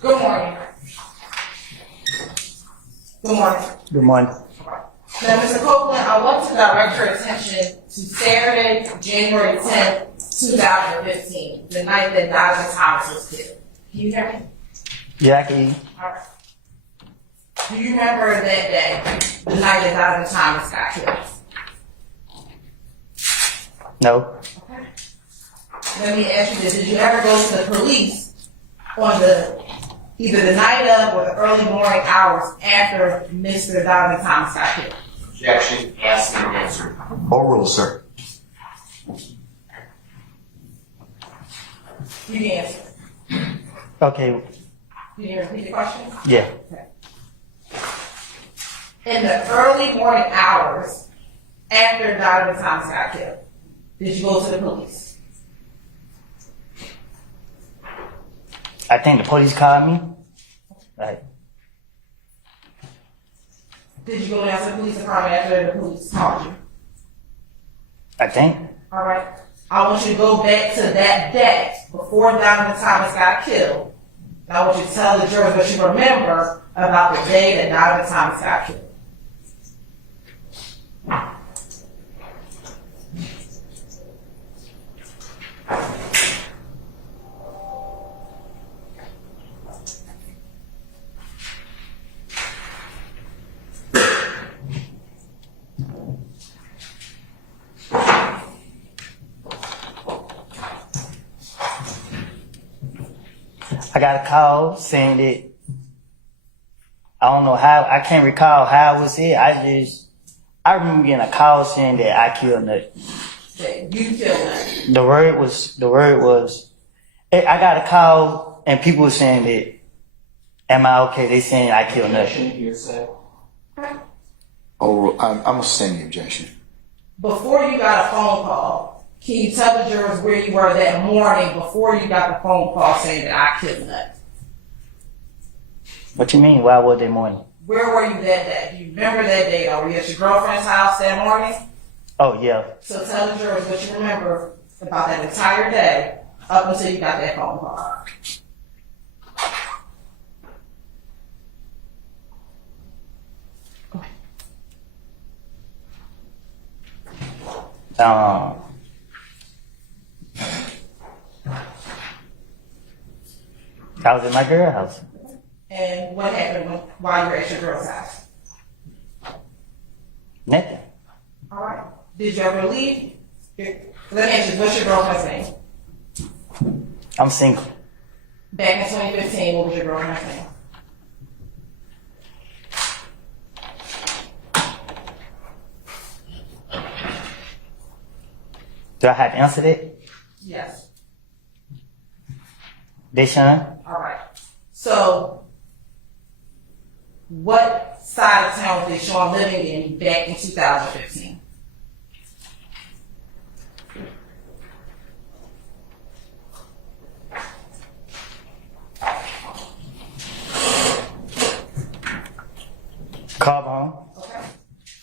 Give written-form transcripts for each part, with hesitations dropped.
Good morning. Good morning. Good morning. Now, Mr. Copeland, I want to direct your attention to Saturday, January 10th, 2015, the night that Donovan Thomas was killed. Can you hear me? Yeah, I can hear you. All right. Do you remember that day, the night that Donovan Thomas got killed? No. Okay. Let me ask you this. Did you ever go to the police on either the night of or the early morning hours after Mr. Donovan Thomas got killed? Objection, asked and answered. Oral, sir. You can answer. Okay. Can you repeat the question? Yeah. Okay. In the early morning hours after Donovan Thomas got killed, did you go to the police? I think the police called me. Right. Did you go down to the police department after the police called you? I think. All right. I want you to go back to that day before Donovan Thomas got killed. And I want you to tell the jurors what you remember about the day that Donovan Thomas got killed. I got a call saying that I don't know how, I can't recall how it was said. I remember getting a call saying that I killed Nut. That you killed him. The word was, I got a call and people were saying that, am I okay? They saying I killed Nut. Objection, hearsay. Oral. I'm gonna send the objection. Before you got a phone call, can you tell the jurors where you were that morning before you got the phone call saying that I killed Nut? What you mean? Why was they morning? Where were you that day? Do you remember that day? Or were you at your girlfriend's house that morning? Oh yeah. So tell the jurors what you remember about that entire day up until you got that phone call. I was in my girl house. And what happened while you were at your girl's house? Nothing. All right. Did you ever leave? Let me ask you, what's your girlfriend's name? I'm single. Back in 2015, what was your girlfriend's name? Do I have to answer that? Yes. Deshaun? All right. So, what side of town was Deshaun living in back in 2015? Carver home? Okay.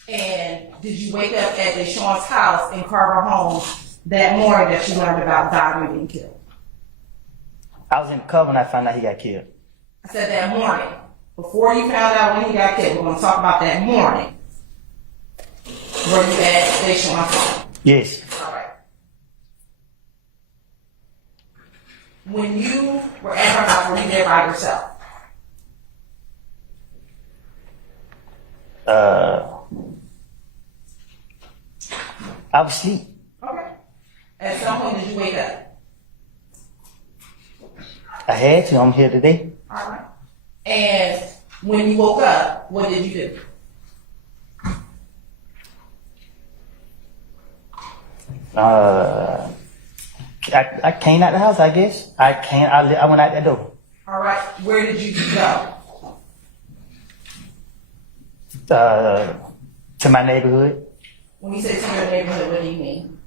And did you wake up at Deshaun's house in Carver home that morning that you learned about Donovan being killed? I was in the car when I found out he got killed. I said that morning. Before you found out when he got killed, we're going to talk about that morning. Were you at Deshaun's home? Yes. All right. When you were at her house, were you there by yourself? I was asleep. Okay. At some point, did you wake up? I had to. I'm here today. All right. And when you woke up, what did you do? I came out the house, I guess. I went out that door. All right. Where did you go? To my neighborhood. When you say to your neighborhood, what do you mean?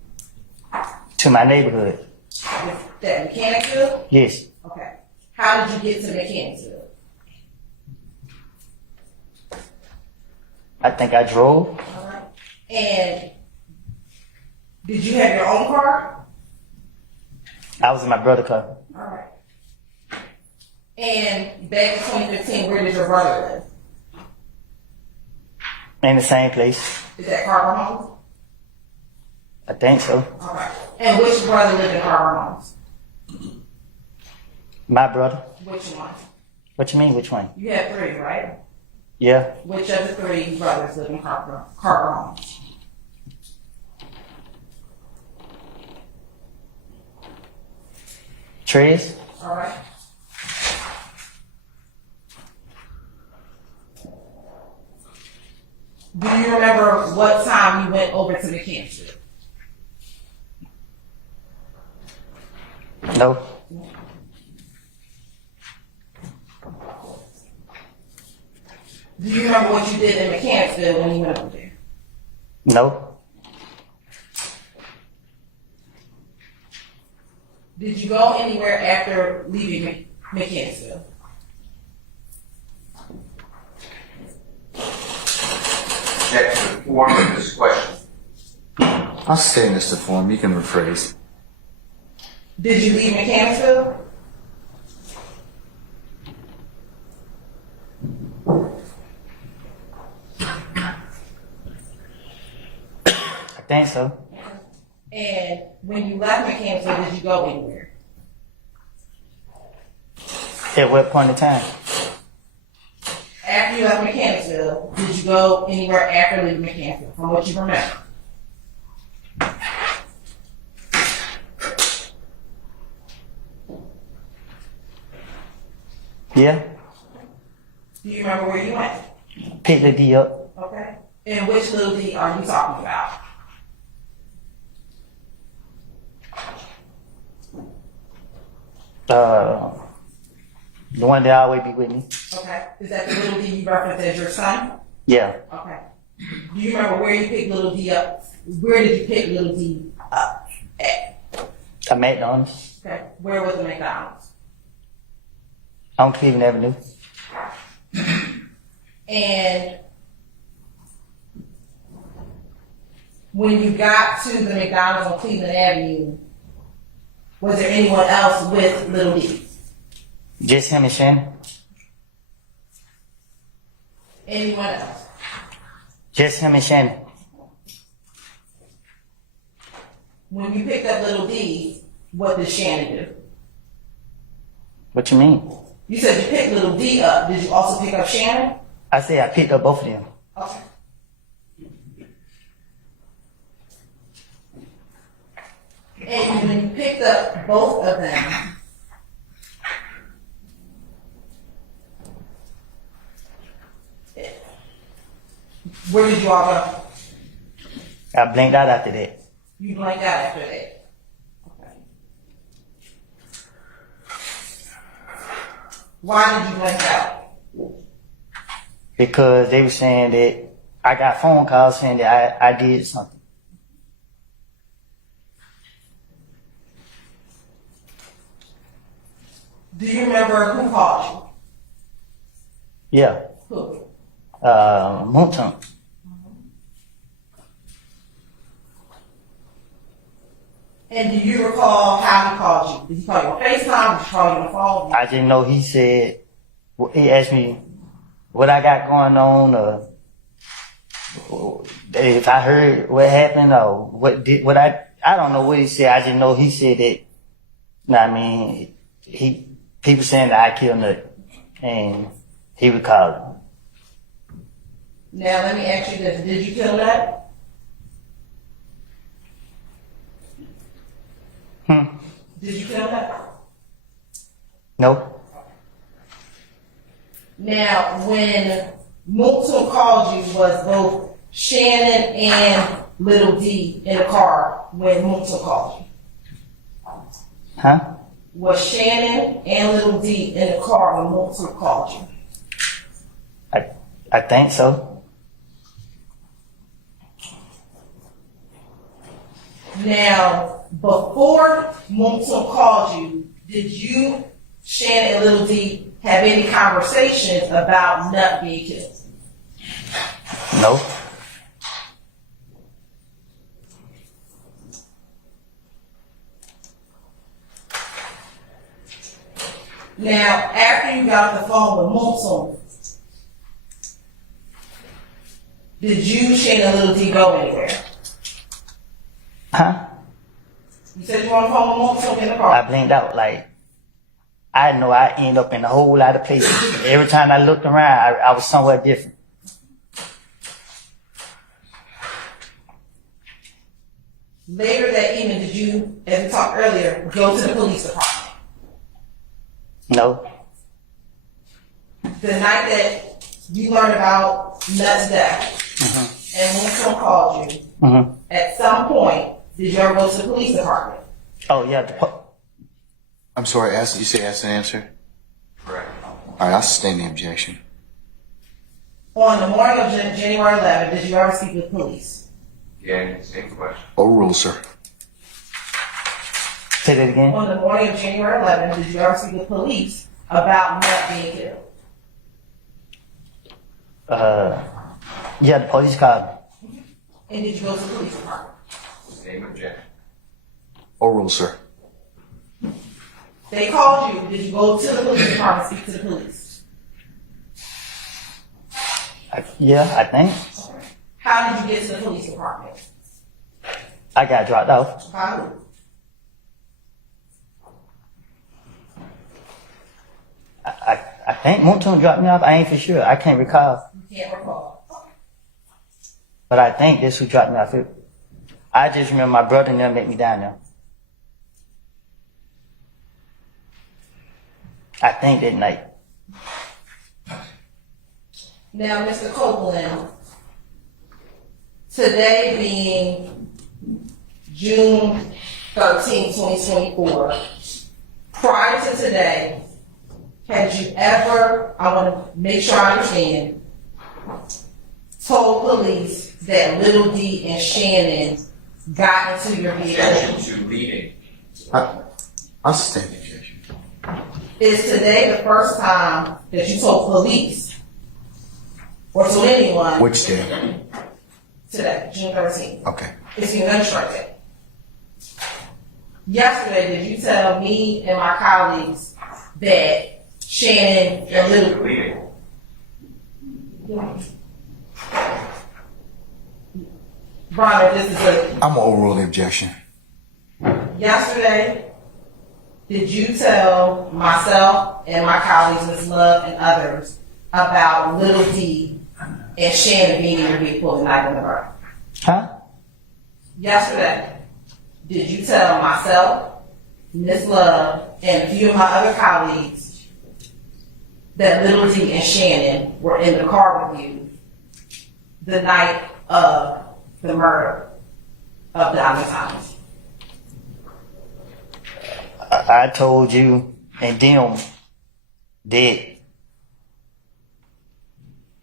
To my neighborhood. That Mechanicsville? Yes. Okay. How did you get to Mechanicsville? I think I drove. All right. And did you have your own car? I was in my brother's car. All right. And back in 2015, where did your brother live? In the same place. Is that Carver Homes? I think so. Okay. And which brother lived in Carver Homes? My brother. Which one? What you mean, which one? You have three, right? Yeah. Which of the three brothers live in Carver Homes? Trez? All right. Do you remember what time you went over to Mechanicsville? No. Do you remember what you did in Mechanicsville when you went over there? No. Did you go anywhere after leaving Mechanicsville? Objection to the form of this question. I'll stay in this form. You can rephrase. Did you leave Mechanicsville? I think so. And when you left Mechanicsville, did you go anywhere? At what point in time? After you left Mechanicsville, did you go anywhere after leaving Mechanicsville, from what you remember? Yeah. Do you remember where you went? Pick the D up. Okay. And which little D are you talking about? The one that always be with me. Okay. Is that the little D you referenced as your son? Yeah. Okay. Do you remember where you picked little D up? Where did you pick little D up at? I McDonald's. Okay. Where was the McDonald's? On Cleveland Avenue. And when you got to the McDonald's on Cleveland Avenue, was there anyone else with little D? Just him and Shannon. Anyone else? Just him and Shannon. When you picked up little D, what did Shannon do? What you mean? You said you picked little D up. Did you also pick up Shannon? I said I picked up both of them. Okay. And when you picked up both of them, where did you all go? I blinked out after that. You blanked out after that. Okay. Why did you blank out? Because they were saying that I got phone calls saying that I did something. Do you remember who called Yeah. you? Who? Mountain. And do you recall how he called you? Did he call you on FaceTime? Did he call you on the phone? I didn't know he said, he asked me what I got going on, or if I heard what happened, or I don't know what he said. I just know he said that, I mean, people saying that I killed Nut, and he would call him. Now let me ask you this: did you kill Nut? Did you kill Nut? No. Now, when Moulton called you, was both Shannon and Little D in the car when Moulton called you? Huh? Was Shannon and Little D in the car when Moulton called you? I think so. Now, before Moulton called you, did you, Shannon and Little D, have any conversations about Nut being killed? No. Now, after you got off the phone with Moulton, did you, Shane, and Lil D go anywhere? Huh? You said you were on the phone with Moulton in the I car. blinked out. Like, I know I end up in a whole lot of places. Every time I looked around, I was somewhere different. Later that evening, did you, as we talked earlier, go to the police department? No. The night that you learned about Nut's death, and Moulton called you, Mm-hmm. at some point, did you ever go to the police department? Oh, yeah. I'm sorry, you say ask and answer? Correct. Alright, I'll sustain the objection. On the morning of January 11th, did you ever speak with police? Again, same question. Overruled, sir. Say that again. On the morning of January 11th, did you ever speak with police about Nut being killed? Yeah, the police called me. And did you go to the police department? Same objection. Overruled, sir. They called you. Did you go to the police department and speak to the police? Yeah, I think. How did you get to the police department? I got dropped off. By who? I think Moulton dropped me off. I ain't for sure. I can't recall. You can't recall. But I think this who dropped me off. I just remember my brother and them met me down there. I think that night. Now, Mr. Copeland, today being June 13, 2024, prior to today, had you ever, I want to make sure I understand, told police that Lil D and Shannon got into your vehicle? Objection to leading. I'll sustain the objection. Is today the first time that you told police or told anyone Which day? today, June 13th? Okay. It's your gunstrike day. Yesterday, did you tell me and my colleagues that Shannon and Objection to Lil leading. Bronner, this is a I'm gonna overrule the objection. yesterday, did you tell myself and my colleagues, Ms. Love and others, about Lil D and Shannon being in your vehicle the night of the murder? Huh? Yesterday, did you tell myself, Ms. Love, and a few of my other colleagues that Lil D and Shannon were in the car with you the night of the murder of Donovan Thomas? I told you and them that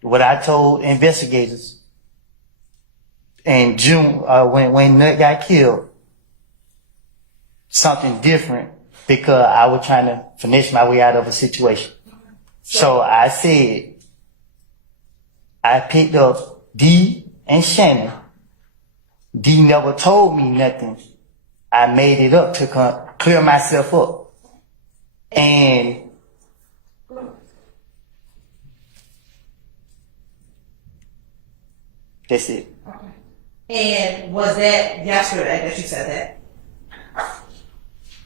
what I told investigators in June when Nut got killed, something different because I was trying to finesse my way out of a situation. So I said, I picked up D and Shannon. D never told me nothing. I made it up to clear myself up. And that's it. And was that yesterday that you said that?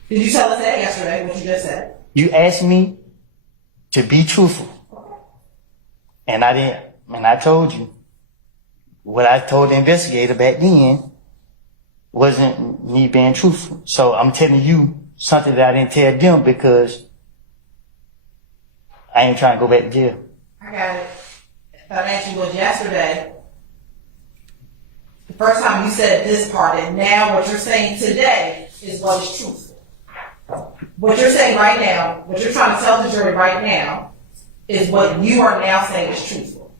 Did you tell us that yesterday, what you just said? You asked me to be truthful. And I didn't. And I told you. What I told the investigator back then wasn't me being truthful. So I'm telling you something that I didn't tell them because I ain't trying to go back to jail. I got it. If I asked you was yesterday, the first time you said this part, and now what you're saying today is what is truthful. What you're saying right now, what you're trying to tell the jury right now, is what you are now saying is truthful.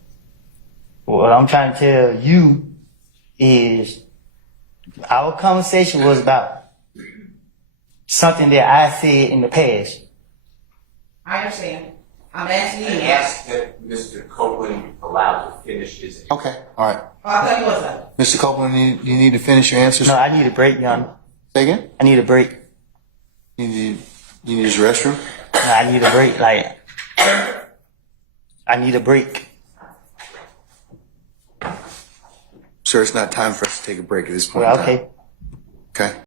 What I'm trying to tell you is our conversation was about something that I said in the past. I understand. I'm asking you. And ask that Mr. Copeland allowed to finish his. Okay. All right. I'll tell you what's up. Mr. Copeland, you need to finish your answers. No, I need a break, Your Honor. Say again? I need a break. You need to use the restroom? I need a break. Like, I need a break. Sir, it's not time for us to take a break at this point. Well, in time. okay. Okay.